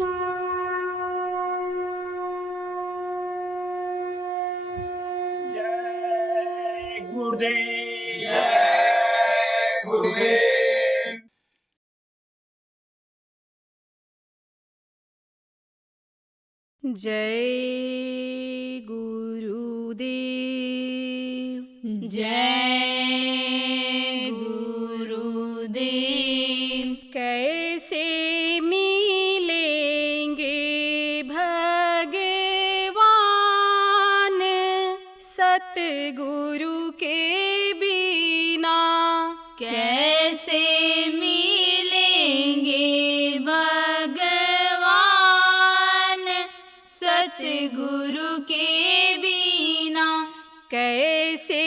जय गुरुदेव। जय गुरुदेव। जय गुरुदेव। जय गुरुदेव। कैसे मिलेंगे भगवान सतगुरु के बिना, कैसे मिलेंगे भगवान सतगुरु के बिना, कैसे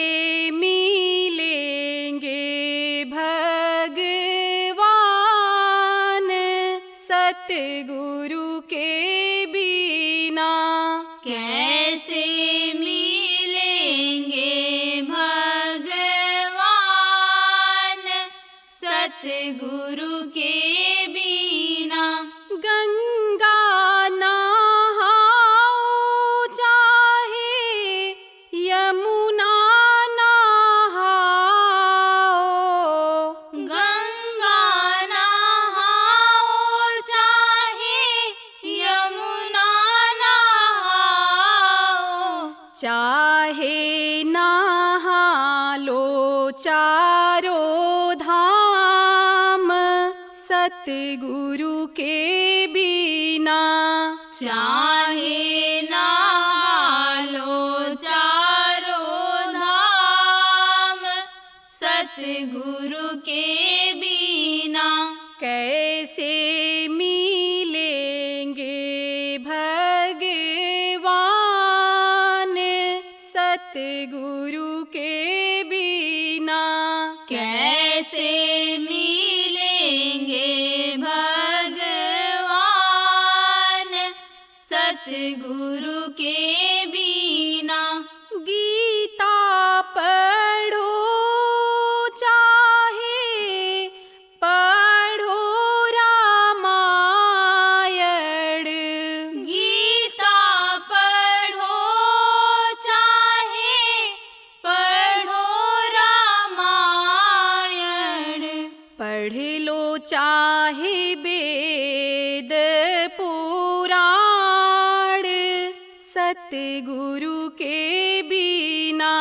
मिलेंगे भगवान सतगुरु के बिना, कैसे मिलेंगे भगवान सतगुरु के बिना। गंगा नहाओ चाहे यमुना नहाओ, गंगा नहाओ चाहे यमुना नहाओ, चाहे नहा लो चारों धाम सतगुरु के बिना, चाहे नहा लो चारों धाम सतगुरु के बिना, कैसे मिलेंगे भगवान सतगुरु के बिना, कैसे मिलेंगे भगवान सतगुरु के बिना। गीता पढ़ो चाहे पढ़ो रामायण, गीता पढ़ो चाहे पढ़ो रामायण, पढ़ लो चाहे वेद पुराण सतगुरु के बिना,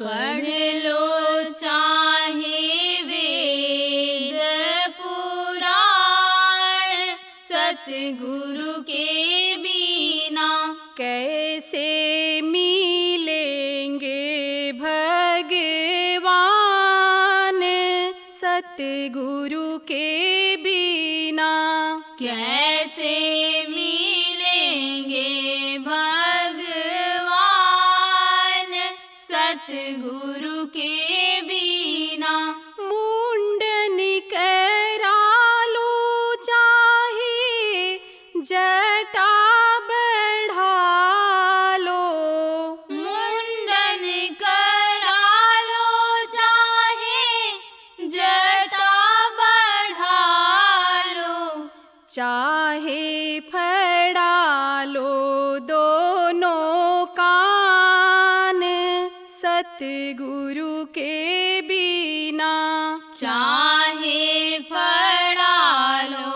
पढ़ लो चाहे वेद पुराण सतगुरु के बिना, कैसे मिलेंगे भगवान सतगुरु के बिना, कैसे मिलेंगे भगवान सतगुरु के बिना। मुंडन करा लो चाहे जटा बढ़ा लो, मुंडन करा लो चाहे जटा बढ़ा लो, चाहे फड़ा लो दोनों कान सतगुरु के बिना, चाहे फड़ा लो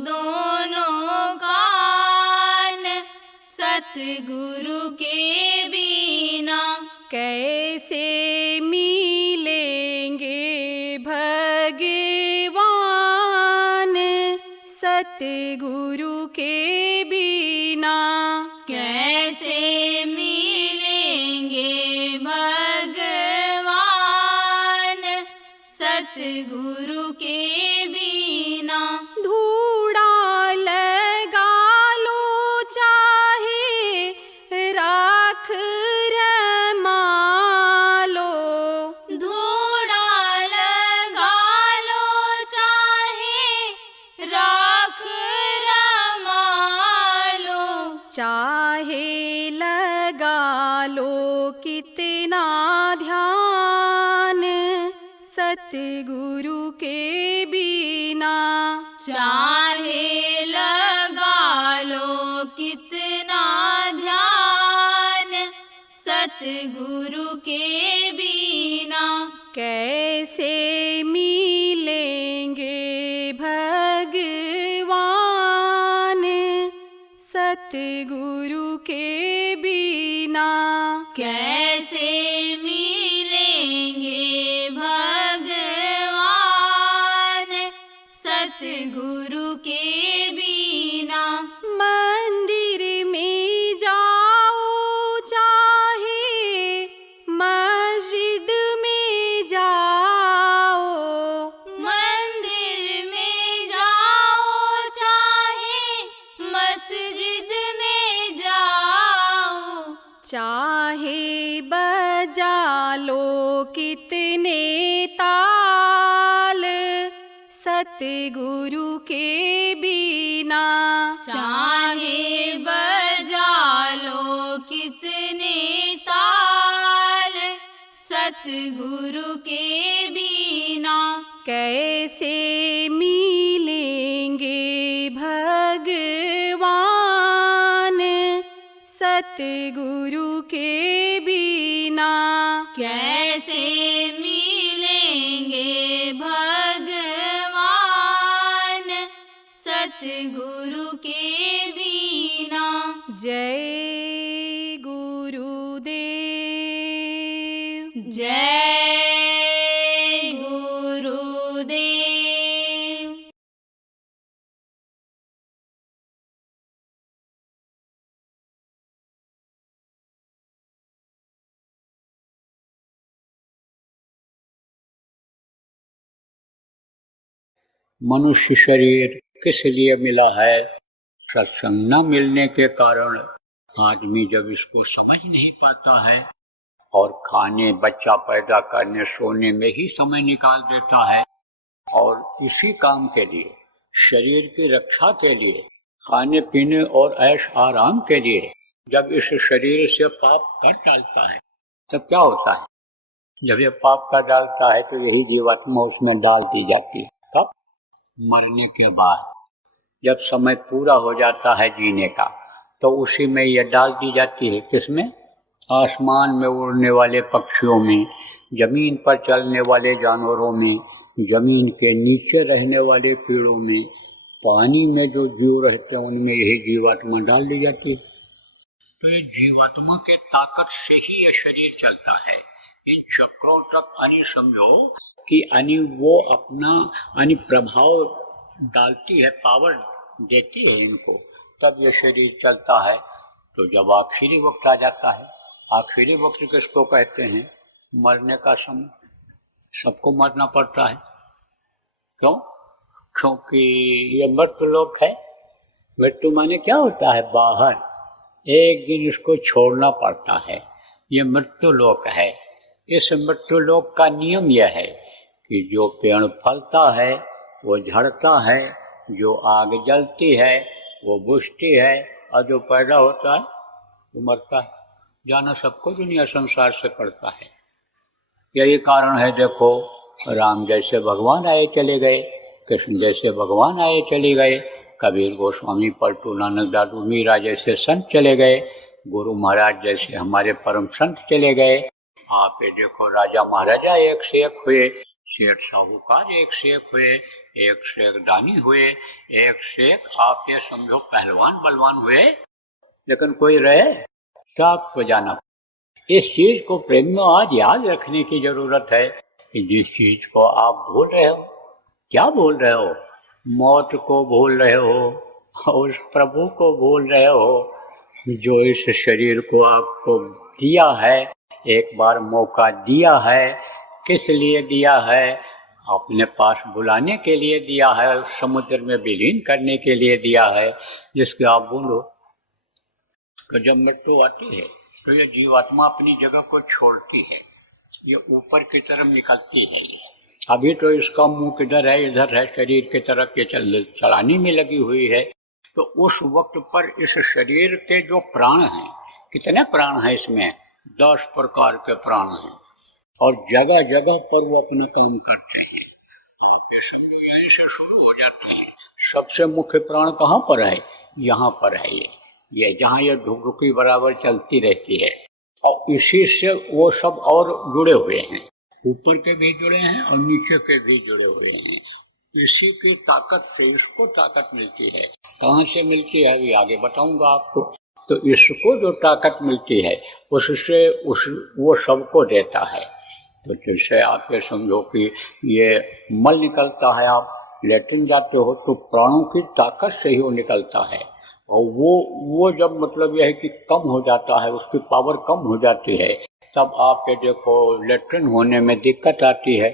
दोनों कान सतगुरु के बिना, कैसे मिलेंगे भगवान सतगुरु के बिना, कैसे मिलेंगे भगवान सतगुरु के बिना। धूड़ा लगा लो चाहे राख रमा लो, धूड़ा लगा लो चाहे राख रमा लो, चाहे लगा लो कितना ध्यान सतगुरु के बिना, चाहे लगा सतगुरु के बिना कैसे मिलेंगे भगवान सतगुरु के बिना। कैसे मिलेंगे भगवान सतगुरु के बिना। मंदिर में जाओ चाहे मस्जिद में जाओ, मंदिर में जाओ चाहे मस्जिद में जाओ। चाहे बजा लो कितने ताल सतगुरु के बिना। चाहे बजा लो कितने ताल सतगुरु के बिना। कैसे मिलेंगे भगवान सतगुरु के बिना। कैसे मिलेंगे भगवान सतगुरु के बिना। जय गुरुदेव। जय गुरुदेव। मनुष्य शरीर किस लिए मिला है? सत्संग न मिलने के कारण आदमी जब इसको समझ नहीं पाता है और खाने, बच्चा पैदा करने, सोने में ही समय निकाल देता है, और इसी काम के लिए, शरीर की रक्षा के लिए, खाने पीने और ऐश आराम के लिए जब इस शरीर से पाप कर डालता है तब क्या होता है? जब ये पाप कर डालता है तो यही जीवात्मा उसमें डाल दी जाती है। कब? मरने के बाद। जब समय पूरा हो जाता है जीने का तो उसी में यह डाल दी जाती है। किसमें? आसमान में उड़ने वाले पक्षियों में, जमीन पर चलने वाले जानवरों में, जमीन के नीचे रहने वाले कीड़ों में, पानी में जो जीव रहते हैं उनमें यही जीवात्मा डाल दी जाती है। तो ये जीवात्मा के ताकत से ही ये शरीर चलता है। इन चक्रों तक यानी समझो कि यानी वो अपना प्रभाव डालती है, पावर देती है इनको, तब ये शरीर चलता है। तो जब आखिरी वक्त आ जाता है, आखिरी वक्त किसको कहते हैं? मरने का समय। सबको मरना पड़ता है। क्यों? क्योंकि ये मृत्यु लोक है। मृत्यु माने क्या होता है? बाहर। एक दिन इसको छोड़ना पड़ता है। ये मृत्यु लोक है। इस मृत्यु लोक का नियम यह है कि जो पेड़ फलता है वो झड़ता है, जो आग जलती है वो बुझती है, और जो पैदा होता है वो मरता है। जाना सबको दुनिया संसार से पड़ता है। यही कारण है, देखो राम जैसे भगवान आए चले गए, कृष्ण जैसे भगवान आए चले गए, कबीर गोस्वामी, पलटू, नानक, दादू, मीरा जैसे संत चले गए, गुरु महाराज जैसे हमारे परम संत चले गए। आप ये देखो राजा महाराजा एक से एक हुए, सेठ साहूकार एक से एक हुए, एक से एक दानी हुए, एक से एक आप ये समझो पहलवान बलवान हुए, लेकिन कोई रहे? सबको जाना। इस चीज को प्रेम में आज याद रखने की जरूरत है कि जिस चीज को आप भूल रहे हो, क्या भूल रहे हो? मौत को भूल रहे हो, और उस प्रभु को भूल रहे हो जो इस शरीर को आपको दिया है, एक बार मौका दिया है। किस लिए दिया है? अपने पास बुलाने के लिए दिया है, समुद्र में विलीन करने के लिए दिया है, जिसके आप भूलो। तो जब मृत्यु आती है तो ये जीवात्मा अपनी जगह को छोड़ती है, ये ऊपर की तरफ निकलती है। अभी तो इसका मुंह किधर है? इधर है, शरीर की तरफ ये चलाने में लगी हुई है। तो उस वक्त पर इस शरीर के जो प्राण हैं, कितने प्राण हैं इसमें? 10 प्रकार के प्राण हैं, और जगह जगह पर वो अपना काम करते हैं। ये समझो यहीं से शुरू हो जाते हैं। सबसे मुख्य प्राण कहाँ पर है? यहाँ पर है। ये जहाँ ये ढुकढुकी बराबर चलती रहती है, और इसी से वो सब और जुड़े हुए हैं, ऊपर के भी जुड़े हैं और नीचे के भी जुड़े हुए हैं। इसी की ताकत से इसको ताकत मिलती है। कहाँ से मिलती है अभी आगे बताऊंगा आपको। तो इसको जो ताकत मिलती है उससे वो सबको देता है। तो जैसे आप ये समझो कि ये मल निकलता है, आप लेटरिन जाते हो तो प्राणों की ताकत से ही वो निकलता है। और वो जब मतलब यह है कि कम हो जाता है, उसकी पावर कम हो जाती है, तब आप ये देखो लेटरिन होने में दिक्कत आती है।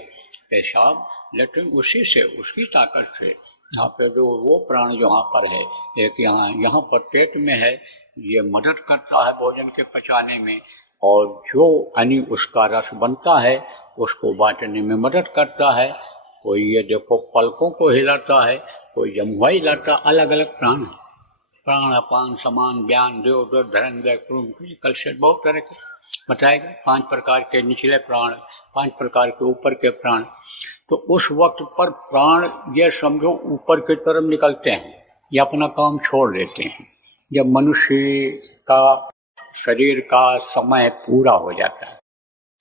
पेशाब लेटरिन उसी से, उसकी ताकत से यहाँ पे जो वो प्राण यहाँ पर है, एक यहाँ पर पेट में है, ये मदद करता है भोजन के पचाने में। और जो यानी उसका रस बनता है उसको बांटने में मदद करता है। कोई ये देखो पलकों को हिलाता है, कोई जमुआ हिलाता, अलग अलग प्राण है। प्राण अपान समान व्यान देव धरण कल से बहुत तरह के बताएगा। 5 प्रकार के निचले प्राण, 5 प्रकार के ऊपर के प्राण। तो उस वक्त पर प्राण ये समझो ऊपर की तरफ निकलते हैं या अपना काम छोड़ देते हैं जब मनुष्य का शरीर का समय पूरा हो जाता है।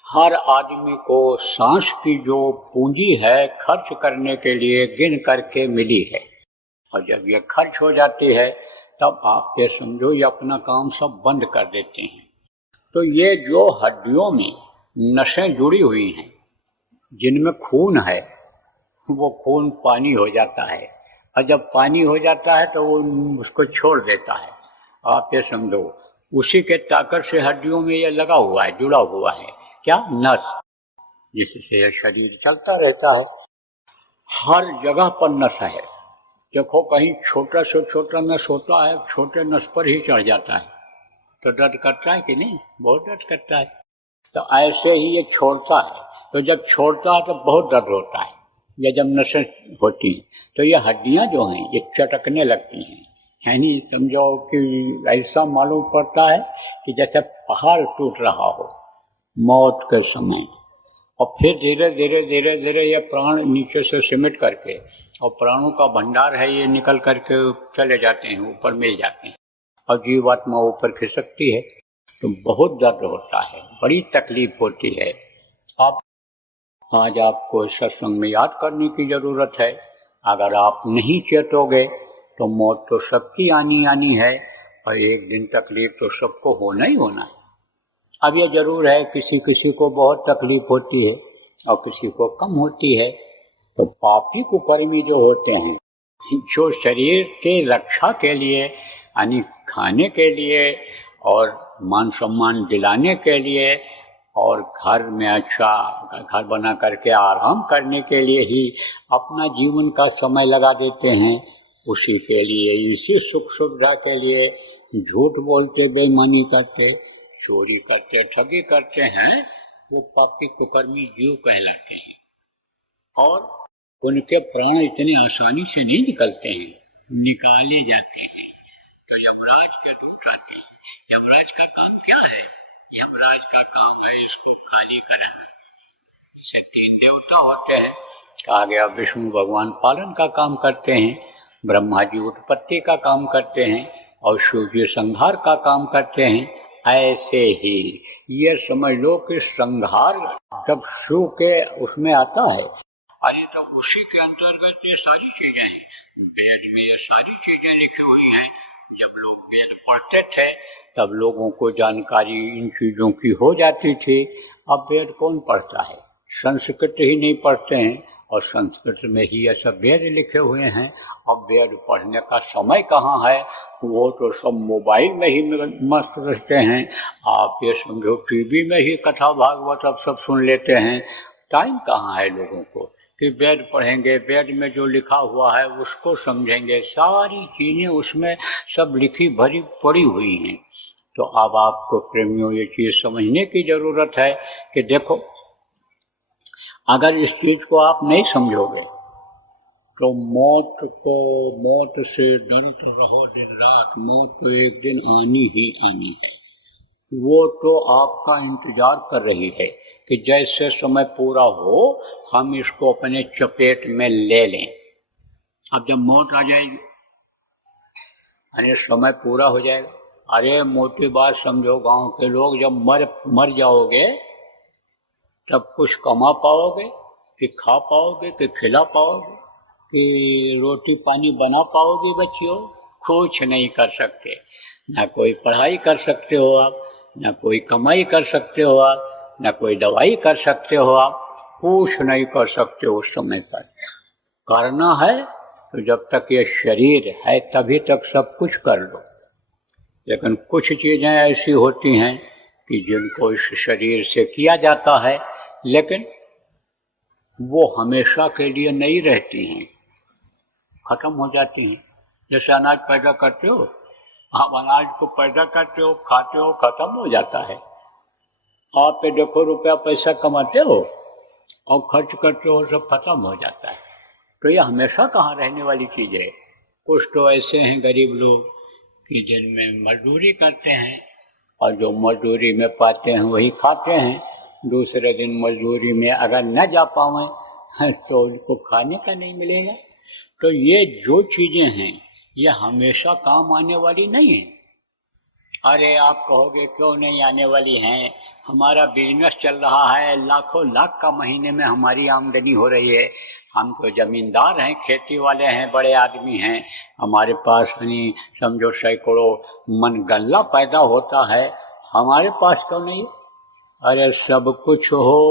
हर आदमी को सांस की जो पूंजी है खर्च करने के लिए गिन करके मिली है, और जब ये खर्च हो जाती है तब आप ये समझो ये अपना काम सब बंद कर देते हैं। तो ये जो हड्डियों में नसें जुड़ी हुई हैं, जिनमें खून है, वो खून पानी हो जाता है, और जब पानी हो जाता है तो वो उसको छोड़ देता है। आप ये समझो उसी के ताकत से हड्डियों में ये लगा हुआ है, जुड़ा हुआ है, क्या नस, जिससे शरीर चलता रहता है। हर जगह पर नस है। देखो कहीं छोटा से छोटा नस होता है, छोटे नस पर ही चढ़ जाता है तो दर्द करता है कि नहीं? बहुत दर्द करता है। तो ऐसे ही ये छोड़ता है, तो जब छोड़ता है तो बहुत दर्द होता है। या जब नसें होती हैं तो ये हड्डियां जो हैं ये चटकने लगती हैं, यानी समझो कि ऐसा मालूम पड़ता है कि जैसे पहाड़ टूट रहा हो मौत के समय। और फिर धीरे धीरे धीरे धीरे ये प्राण नीचे से सिमट करके, और प्राणों का भंडार है, ये निकल करके चले जाते हैं, ऊपर मिल जाते हैं, और जीवात्मा ऊपर खिसकती है। तो बहुत दर्द होता है, बड़ी तकलीफ होती है। अब आज आपको सत्संग में याद करने की ज़रूरत है। अगर आप नहीं चेतोगे तो मौत तो सबकी आनी है, और एक दिन तकलीफ तो सबको होना ही होना है। अब ये जरूर है किसी किसी को बहुत तकलीफ होती है और किसी को कम होती है। तो पापी कुकर्मी जो होते हैं, जो शरीर के रक्षा के लिए यानी खाने के लिए और मान सम्मान दिलाने के लिए और घर में अच्छा घर बना करके आराम करने के लिए ही अपना जीवन का समय लगा देते हैं, उसी के लिए, इसी सुख सुविधा के लिए झूठ बोलते, बेईमानी करते, चोरी करते, ठगी करते हैं, वो पापी कुकर्मी जीव कहलाते हैं। और उनके प्राण इतने आसानी से नहीं निकलते हैं, निकाले जाते हैं। तो यमराज के दूत आते हैं। यमराज का काम क्या है? यमराज का काम है इसको खाली कराना। जैसे 3 देवता होते हैं, कहा गया विष्णु भगवान पालन का काम करते हैं, ब्रह्मा जी उत्पत्ति का काम करते हैं, और शिव जी संहार का काम करते हैं। ऐसे ही ये समझ लो कि संहार जब शिव के उसमें आता है, अरे तब उसी के अंतर्गत ये सारी चीजें हैं। वेद में ये सारी चीजें लिखी हुई हैं। जब लोग वेद पढ़ते थे तब लोगों को जानकारी इन चीजों की हो जाती थी। अब वेद कौन पढ़ता है? संस्कृत ही नहीं पढ़ते हैं, और संस्कृत में ही ये सब वेद लिखे हुए हैं। अब वेद पढ़ने का समय कहाँ है? वो तो सब मोबाइल में ही मस्त रहते हैं। आप ये समझो टीवी में ही कथा भागवत अब सब सुन लेते हैं। टाइम कहाँ है लोगों को कि वेद पढ़ेंगे, वेद में जो लिखा हुआ है उसको समझेंगे। सारी चीज़ें उसमें सब लिखी भरी पड़ी हुई हैं। तो अब आपको प्रेमियों ये चीज़ समझने की ज़रूरत है कि देखो, अगर इस चीज को आप नहीं समझोगे तो मौत से डरते रहो दिन रात। मौत तो एक दिन आनी ही आनी है। वो तो आपका इंतजार कर रही है कि जैसे समय पूरा हो हम इसको अपने चपेट में ले लें। अब जब मौत आ जाएगी, यानी समय पूरा हो जाएगा, अरे मोटी बात समझो गांव के लोग, जब मर जाओगे तब कुछ कमा पाओगे कि खा पाओगे कि खिला पाओगे कि रोटी पानी बना पाओगे बच्चियों? कुछ नहीं कर सकते। ना कोई पढ़ाई कर सकते हो आप, ना कोई कमाई कर सकते हो आप, ना कोई दवाई कर सकते हो आप, कुछ नहीं कर सकते उस समय पर। करना है तो जब तक ये शरीर है तभी तक सब कुछ कर लो। लेकिन कुछ चीज़ें ऐसी होती हैं कि जिनको इस शरीर से किया जाता है, लेकिन वो हमेशा के लिए नहीं रहती हैं, खत्म हो जाती हैं। जैसे अनाज पैदा करते हो, आप अनाज को पैदा करते हो, खाते हो, खत्म हो जाता है। आप पे देखो रुपया पैसा कमाते हो और खर्च करते हो, सब खत्म हो जाता है। तो ये हमेशा कहाँ रहने वाली चीज़ है। कुछ तो ऐसे हैं गरीब लोग कि जिनमें मजदूरी करते हैं और जो मजदूरी में पाते हैं वही खाते हैं। दूसरे दिन मजदूरी में अगर न जा पावें तो उनको खाने का नहीं मिलेगा। तो ये जो चीज़ें हैं ये हमेशा काम आने वाली नहीं है। अरे आप कहोगे क्यों नहीं आने वाली हैं? हमारा बिजनेस चल रहा है, लाखों लाख का महीने में हमारी आमदनी हो रही है। हम तो ज़मींदार हैं, खेती वाले हैं, बड़े आदमी हैं, हमारे पास नहीं समझो सैकड़ों मन गल्ला पैदा होता है, हमारे पास क्यों नहीं? अरे सब कुछ हो,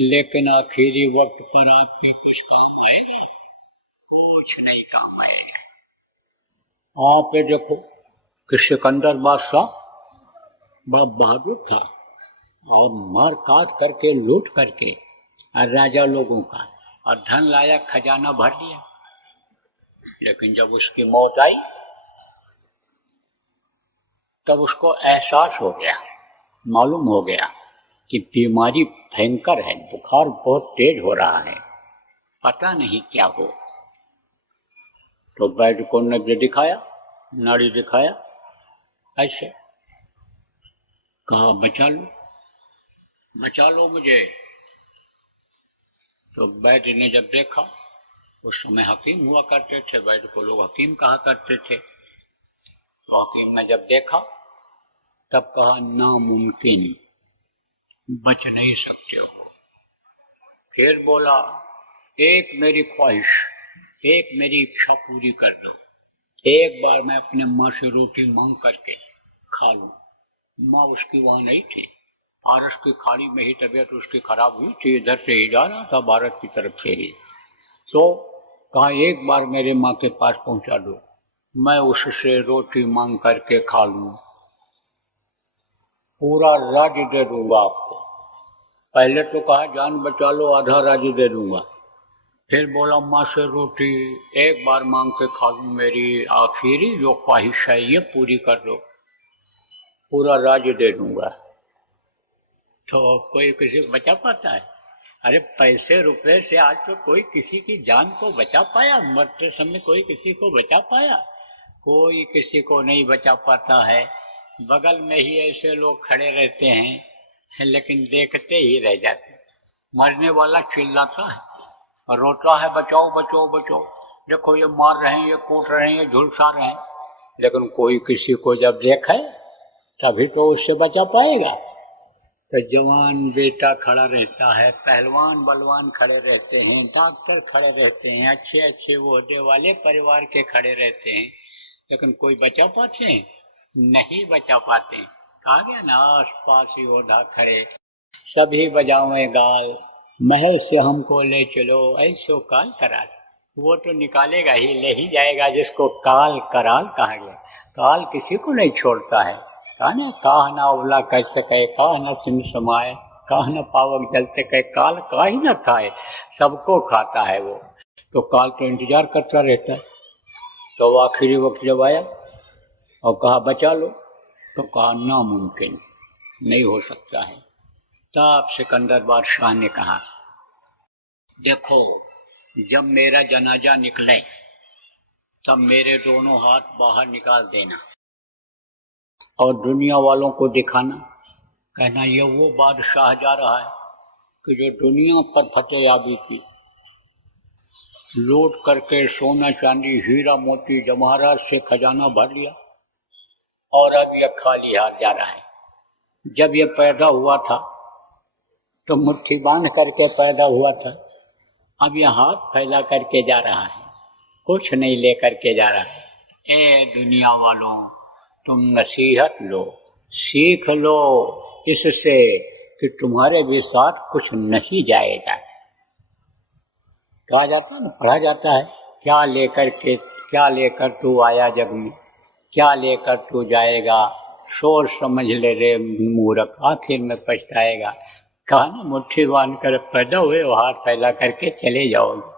लेकिन आखिरी वक्त पर आपके कुछ काम आए, कुछ नहीं काम आए। आप ये देखो कि सिकंदर बादशाह बड़ा बहादुर था और मार काट करके लूट करके और राजा लोगों का और धन लाया, खजाना भर लिया। लेकिन जब उसकी मौत आई तब उसको एहसास हो गया, मालूम हो गया कि बीमारी भयंकर है, बुखार बहुत तेज हो रहा है, पता नहीं क्या हो। तो वैद्य को नब्ज दिखाया, नाड़ी दिखाया, ऐसे कहा बचा लो मुझे। तो वैद्य ने जब देखा, उस समय हकीम हुआ करते थे, वैद्य को लोग हकीम कहा करते थे। तो हकीम ने जब देखा तब कहा नामुमकिन, बच नहीं सकते हो। फिर बोला एक मेरी ख्वाहिश, एक मेरी इच्छा पूरी कर दो, एक बार मैं अपने माँ से रोटी मांग करके खा लूं। माँ उसकी वहाँ नहीं थी, पारस की खाड़ी में ही तबीयत उसकी खराब हुई थी, इधर से ही जा रहा था भारत की तरफ से ही। तो कहा एक बार मेरे माँ के पास पहुँचा दो, मैं उससे रोटी मांग करके खा लूँ, पूरा राज्य दे दूंगा आपको। पहले तो कहा जान बचा लो, आधा राज्य दे दूंगा। फिर बोला माँ से रोटी एक बार मांग के खा लूँ, मेरी आखिरी जो ख्वाहिश है ये पूरी कर दो, पूरा राज्य दे दूंगा। तो कोई किसी को बचा पाता है? अरे पैसे रुपए से आज तो कोई किसी की जान को बचा पाया? मरते समय कोई किसी को बचा पाया? कोई किसी को नहीं बचा पाता है। बगल में ही ऐसे लोग खड़े रहते हैं, लेकिन देखते ही रह जाते। मरने वाला चिल्लाता है और रोता है बचाओ बचाओ बचाओ, देखो ये मार रहे हैं, ये कूट रहे हैं, ये झुलसा रहे हैं। लेकिन कोई किसी को जब देखे तभी तो उससे बचा पाएगा। तो जवान बेटा खड़ा रहता है, पहलवान बलवान खड़े रहते हैं, डॉक्टर खड़े रहते हैं, अच्छे अच्छे ओहदे वाले परिवार के खड़े रहते हैं, लेकिन कोई बचा पाते हैं? नहीं बचा पाते। कहा गया ना आस पास ही ओढ़ा खड़े, सभी बजावे गाल, महल से हमको ले चलो, ऐसो काल कराल। वो तो निकालेगा ही, ले ही जाएगा जिसको काल कराल कहा गया। काल किसी को नहीं छोड़ता है। कहा ना काह ना उबला कर सके, काह न सिंह समाए, काह न पावक जल सके, काल का ही न खाए, सबको खाता है वो। तो काल तो इंतजार करता रहता है। तो आखिरी वक्त जब आया और कहा बचा लो, तो कहा नामुमकिन, नहीं हो सकता है। तब सिकंदर बादशाह ने कहा देखो जब मेरा जनाजा निकले तब मेरे दोनों हाथ बाहर निकाल देना और दुनिया वालों को दिखाना, कहना ये वो बादशाह जा रहा है कि जो दुनिया पर फतेहयाबी की, लूट करके सोना चांदी हीरा मोती जवाहरात से खजाना भर लिया और अब यह खाली हाथ जा रहा है। जब यह पैदा हुआ था तो मुट्ठी बांध करके पैदा हुआ था, अब यह हाथ फैला करके जा रहा है, कुछ नहीं लेकर के जा रहा है। ए दुनिया वालों, तुम नसीहत लो, सीख लो इससे कि तुम्हारे भी साथ कुछ नहीं जाएगा। कहा जाता है ना, पढ़ा जाता है, क्या लेकर तू आया जग में, क्या लेकर तू जाएगा, सोच समझ ले रे मूर्ख, आखिर में पछताएगा। कहा ना, मुट्ठी बांध कर पैदा हुए हो, हाथ फैला करके चले जाओगे।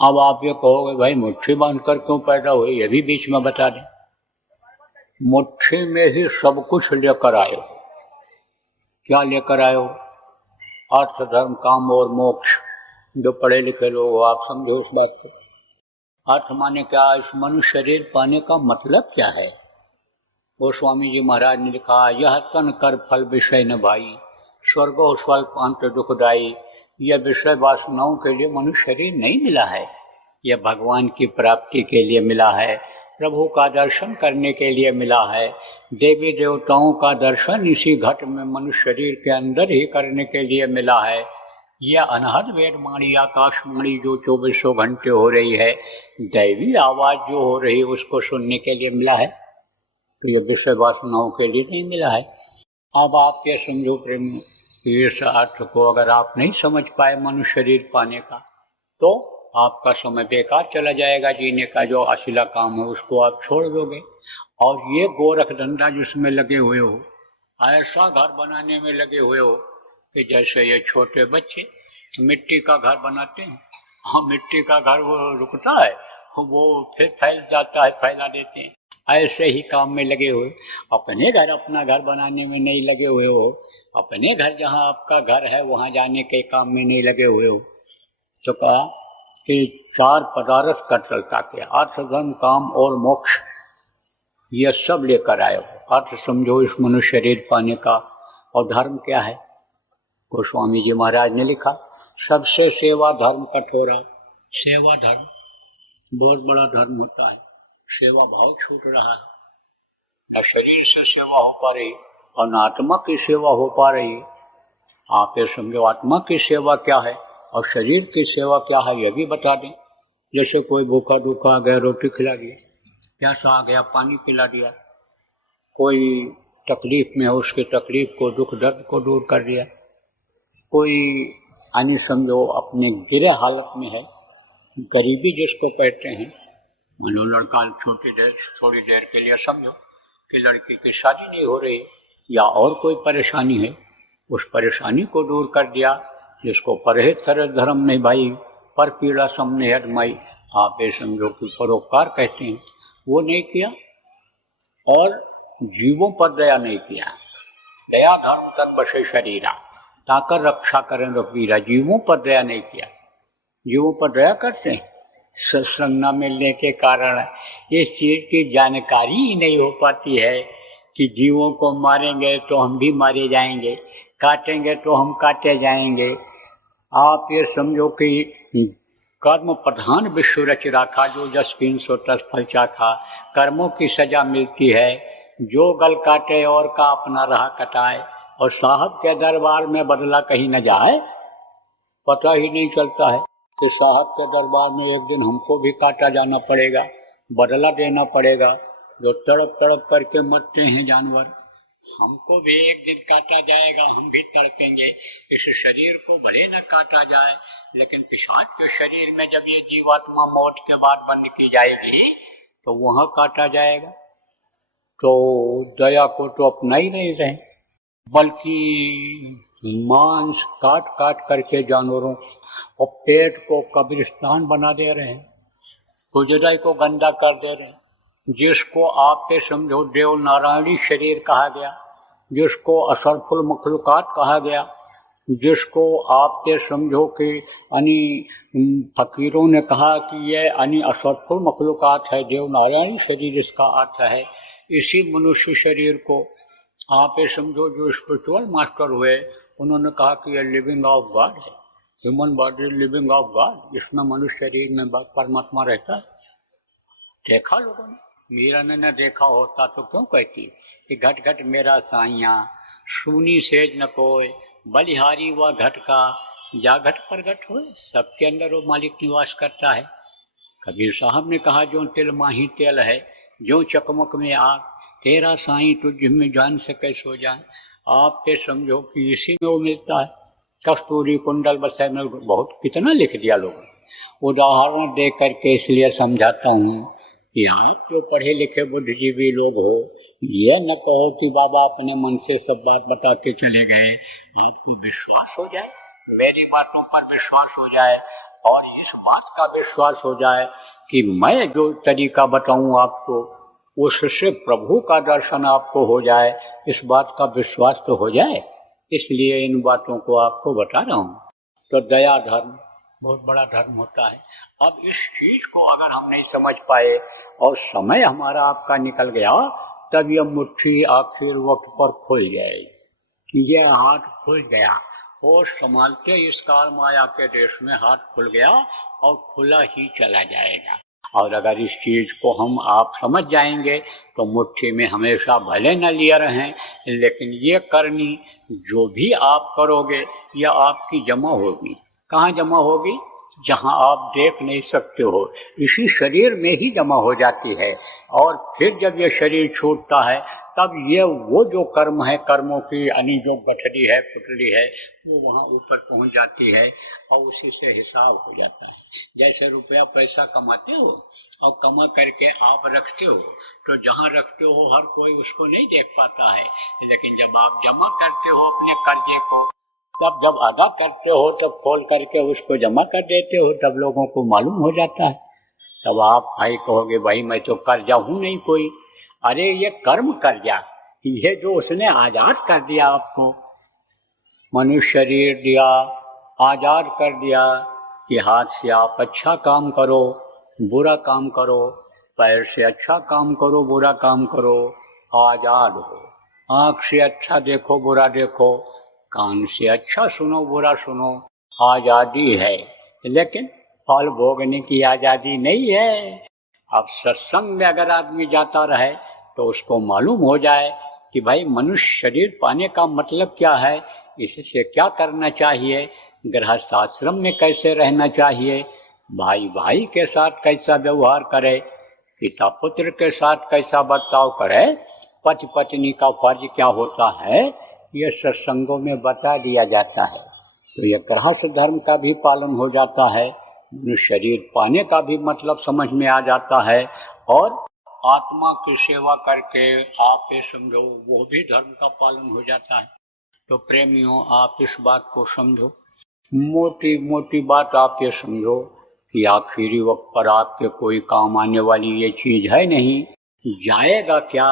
अब आप ये कहोगे भाई मुट्ठी बांध कर क्यों पैदा हुए, ये भी बीच में बता दें। मुट्ठी में ही सब कुछ लेकर आए हो। क्या लेकर आए हो? अर्थ धर्म काम और मोक्ष। जो पढ़े लिखे लोग हो आप समझो इस बात को। अर्थ माने क्या, इस मनुष्य शरीर पाने का मतलब क्या है? गोस्वामी जी महाराज ने लिखा, यह तन कर फल विषय न भाई, स्वर्गो स्वल्प अंत दुखदाई। यह विषय वासनाओं के लिए मनुष्य शरीर नहीं मिला है, यह भगवान की प्राप्ति के लिए मिला है, प्रभु का दर्शन करने के लिए मिला है। देवी देवताओं का दर्शन इसी घट में मनुष्य शरीर के अंदर ही करने के लिए मिला है। यह अनहद वेदवाणी आकाशवाणी जो 2400 घंटे हो रही है, दैवी आवाज जो हो रही है उसको सुनने के लिए मिला है, तो यह विषय वासनाओं के लिए नहीं मिला है। अब आप ये समझो प्रेम, इस अर्थ को अगर आप नहीं समझ पाए मनुष्य शरीर पाने का, तो आपका समय बेकार चला जाएगा। जीने का जो अशिला काम है उसको आप छोड़ दोगे, और ये गोरख धंधा जिसमें लगे हुए हो, ऐसा घर बनाने में लगे हुए हो कि जैसे ये छोटे बच्चे मिट्टी का घर बनाते हैं, हाँ मिट्टी का घर वो रुकता है, वो फिर फैल जाता है, फैला देते हैं। ऐसे ही काम में लगे हुए, अपने घर अपना घर बनाने में नहीं लगे हुए हो, अपने घर जहाँ आपका घर है वहाँ जाने के काम में नहीं लगे हुए हो। तो कहा कि 4 पदार्थ का चलता के अर्थ धर्म काम और मोक्ष, ये सब लेकर आए हो। अर्थ समझो इस मनुष्य शरीर पाने का, और धर्म क्या है? गोस्वामी जी महाराज ने लिखा, सबसे सेवा धर्म कठोरा। सेवा धर्म बहुत बड़ा धर्म होता है, सेवा भाव छूट रहा है। न शरीर से सेवा हो पा रही और न आत्मा की सेवा हो पा रही। आप ये समझो आत्मा की सेवा क्या है और शरीर की सेवा क्या है, यह भी बता दें। जैसे कोई भूखा दूखा आ गया, रोटी खिला दिया, प्यासा आ गया, पानी पिला दिया, कोई तकलीफ में है उसकी तकलीफ को, दुख दर्द को दूर कर दिया, कोई यानी समझो अपने गिरे हालत में है, गरीबी जिसको कहते हैं, मान लो लड़का थोड़ी देर के लिए समझो कि लड़की की शादी नहीं हो रही या और कोई परेशानी है, उस परेशानी को दूर कर दिया। जिसको परहेज सरल धर्म नहीं भाई, पर पीड़ा समने अदमाई, आप ये समझो कि परोपकार कहते हैं, वो नहीं किया। और जीवों पर दया नहीं किया। दया धर्म तत्पशे शरीरा, ताकर रक्षा करें रघुवीरा। जीवों पर दया नहीं किया। जीवों पर दया करते हैं, सत्संग न मिलने के कारण इस चीज की जानकारी ही नहीं हो पाती है कि जीवों को मारेंगे तो हम भी मारे जाएंगे, काटेंगे तो हम काटे जाएंगे। आप ये समझो कि कर्म प्रधान विश्व रच राखा, जो जस कीन सो तस फल चाखा। कर्मों की सजा मिलती है, जो गल काटे और का अपना राह कटाए। और साहब के दरबार में बदला कहीं न जाए, पता ही नहीं चलता है कि साहब के दरबार में एक दिन हमको भी काटा जाना पड़ेगा, बदला देना पड़ेगा। जो तड़प तड़प करके मरते हैं जानवर, हमको भी एक दिन काटा जाएगा, हम भी तड़पेंगे। इस शरीर को भले न काटा जाए, लेकिन पिशाच के शरीर में जब ये जीवात्मा मौत के बाद बंद की जाएगी तो वहाँ काटा जाएगा। तो दया को तो अपना ही नहीं रहे, बल्कि मांस काट काट करके जानवरों और पेट को कब्रिस्तान बना दे रहे हैं, हृदय को गंदा कर दे रहे हैं। जिसको आप पे समझो देव नारायणी शरीर कहा गया, जिसको असरफुल मखलूकात कहा गया, जिसको आप पे समझो कि फकीरों ने कहा कि ये असरफुल मखलूकात है, देव नारायणी शरीर इसका अर्थ है। इसी मनुष्य शरीर को आप ये समझो जो स्पिरिचुअल मास्टर हुए, उन्होंने कहा कि ये लिविंग ऑफ गॉड है, human body living of God, इसमें मनुष्य शरीर में परमात्मा रहता है। देखा लोगों ने, मीरा ने न देखा होता तो क्यों कहती कि घट घट मेरा साइया, सूनी सेज न कोय, बलिहारी व घट का, जा घट पर घट होए। सबके अंदर वो मालिक निवास करता है। कबीर साहब ने कहा, जो तिल माही तेल है, जो चकमक में आग, तेरा साईं तुझ में जान सके सो जान। आप ये समझो कि इसी में वो मिलता है। कस्तूरी कुंडल बसे में बहुत कितना लिख दिया लोगों। उदाहरण दे करके इसलिए समझाता हूँ कि आप जो पढ़े लिखे बुद्धिजीवी लोग हो, ये न कहो कि बाबा अपने मन से सब बात बता के चले गए। आपको विश्वास हो जाए, मेरी बातों पर विश्वास हो जाए, और इस बात का विश्वास हो जाए कि मैं जो तरीका बताऊं आपको, उससे प्रभु का दर्शन आपको हो जाए, इस बात का विश्वास तो हो जाए। इसलिए इन बातों को आपको बता रहा हूँ। तो दया धर्म बहुत बड़ा धर्म होता है। अब इस चीज को अगर हम नहीं समझ पाए और समय हमारा आपका निकल गया, तब यह मुट्ठी आखिर वक्त पर खुल जाएगी। ये हाथ खुल गया, होश संभालते इस काल माया के देश में हाथ खुल गया और खुला ही चला जाएगा। और अगर इस चीज को हम आप समझ जाएंगे तो मुट्ठी में हमेशा भले न लिए रहें, लेकिन ये करनी जो भी आप करोगे यह आपकी जमा होगी। कहाँ जमा होगी? जहाँ आप देख नहीं सकते हो, इसी शरीर में ही जमा हो जाती है। और फिर जब ये शरीर छूटता है, तब ये वो जो कर्म है, कर्मों की जो गठरी है, पुतली है, वो वहाँ ऊपर पहुँच जाती है और उसी से हिसाब हो जाता है। जैसे रुपया पैसा कमाते हो और कमा करके आप रखते हो, तो जहाँ रखते हो हर कोई उसको नहीं देख पाता है, लेकिन जब आप जमा करते हो अपने कर्जे को, तब जब अदा करते हो तब खोल करके उसको जमा कर देते हो, तब लोगों को मालूम हो जाता है। तब आप भाई कहोगे, भाई मैं तो कर्जा हूँ नहीं कोई। अरे ये कर्म कर्जा, ये जो उसने आजाद कर दिया आपको, मनुष्य शरीर दिया, आजाद कर दिया कि हाथ से आप अच्छा काम करो, बुरा काम करो, पैर से अच्छा काम करो, बुरा काम करो, आजाद हो। आँख से अच्छा देखो, बुरा देखो, कान से अच्छा सुनो, बुरा सुनो, आज़ादी है। लेकिन फल भोगने की आज़ादी नहीं है। अब सत्संग में अगर आदमी जाता रहे तो उसको मालूम हो जाए कि भाई मनुष्य शरीर पाने का मतलब क्या है, इससे क्या करना चाहिए, गृहस्थ आश्रम में कैसे रहना चाहिए, भाई भाई के साथ कैसा व्यवहार करे, पिता पुत्र के साथ कैसा बर्ताव करे, पति पत्नी का फर्ज क्या होता है, ये सत्संगों में बता दिया जाता है। तो यह गृहस्थ धर्म का भी पालन हो जाता है, मनुष्य शरीर पाने का भी मतलब समझ में आ जाता है, और आत्मा की सेवा करके आप ये समझो वो भी धर्म का पालन हो जाता है। तो प्रेमियों, आप इस बात को समझो, मोटी मोटी बात आप ये समझो कि आखिरी वक्त पर आपके कोई काम आने वाली ये चीज है नहीं। जाएगा क्या?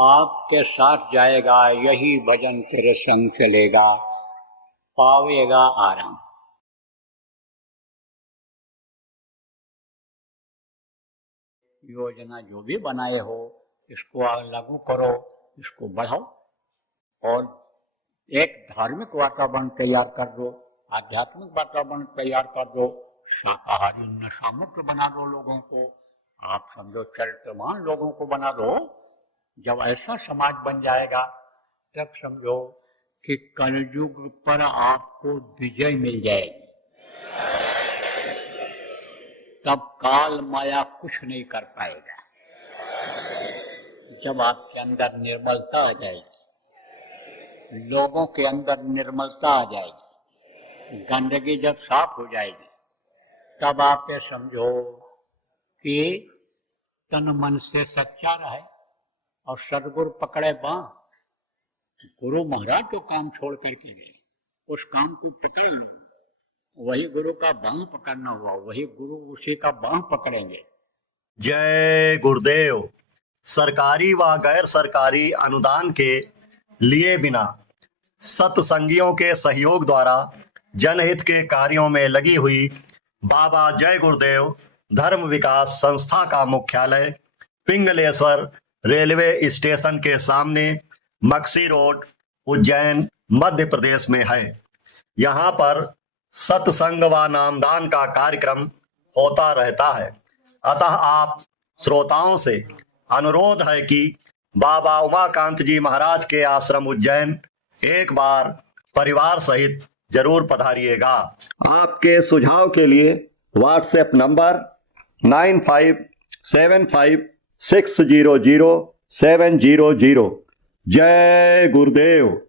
आपके साथ जाएगा, यही भजन तेरे संग चलेगा, पावेगा आराम। योजना जो भी बनाए हो, इसको लागू करो, इसको बढ़ाओ, और एक धार्मिक वातावरण तैयार कर दो, आध्यात्मिक वातावरण तैयार कर दो, शाकाहारी नशामुक्त बना दो लोगों को, आप समझो चरित्रवान लोगों को बना दो। जब ऐसा समाज बन जाएगा तब समझो कि कलयुग पर आपको विजय मिल जाएगी। तब काल माया कुछ नहीं कर पाएगा। जब आपके अंदर निर्मलता आ जाएगी, लोगों के अंदर निर्मलता आ जाएगी, गंदगी जब साफ हो जाएगी, तब आप ये समझो कि तन मन से सच्चा रहे और सदगुरु पकड़े बांह। गुरु महाराज तो काम छोड़ करके गए, उस काम को पकड़ लो, वही गुरु का बांह पकड़ना हुआ, वही गुरु उसी का बांह पकड़ेंगे। जय गुरुदेव। सरकारी व गैर सरकारी अनुदान के लिए बिना सत्संगियों के सहयोग द्वारा जनहित के कार्यों में लगी हुई बाबा जय गुरुदेव धर्म विकास संस्था का मुख्यालय पिंगलेश्वर रेलवे स्टेशन के सामने मक्सी रोड, उज्जैन, मध्य प्रदेश में है। यहाँ पर सत्संग व नामदान का कार्यक्रम होता रहता है। अतः आप श्रोताओं से अनुरोध है कि बाबा उमाकांत जी महाराज के आश्रम उज्जैन एक बार परिवार सहित जरूर पधारिएगा। आपके सुझाव के लिए व्हाट्सएप नंबर 9575600700। जय गुरुदेव।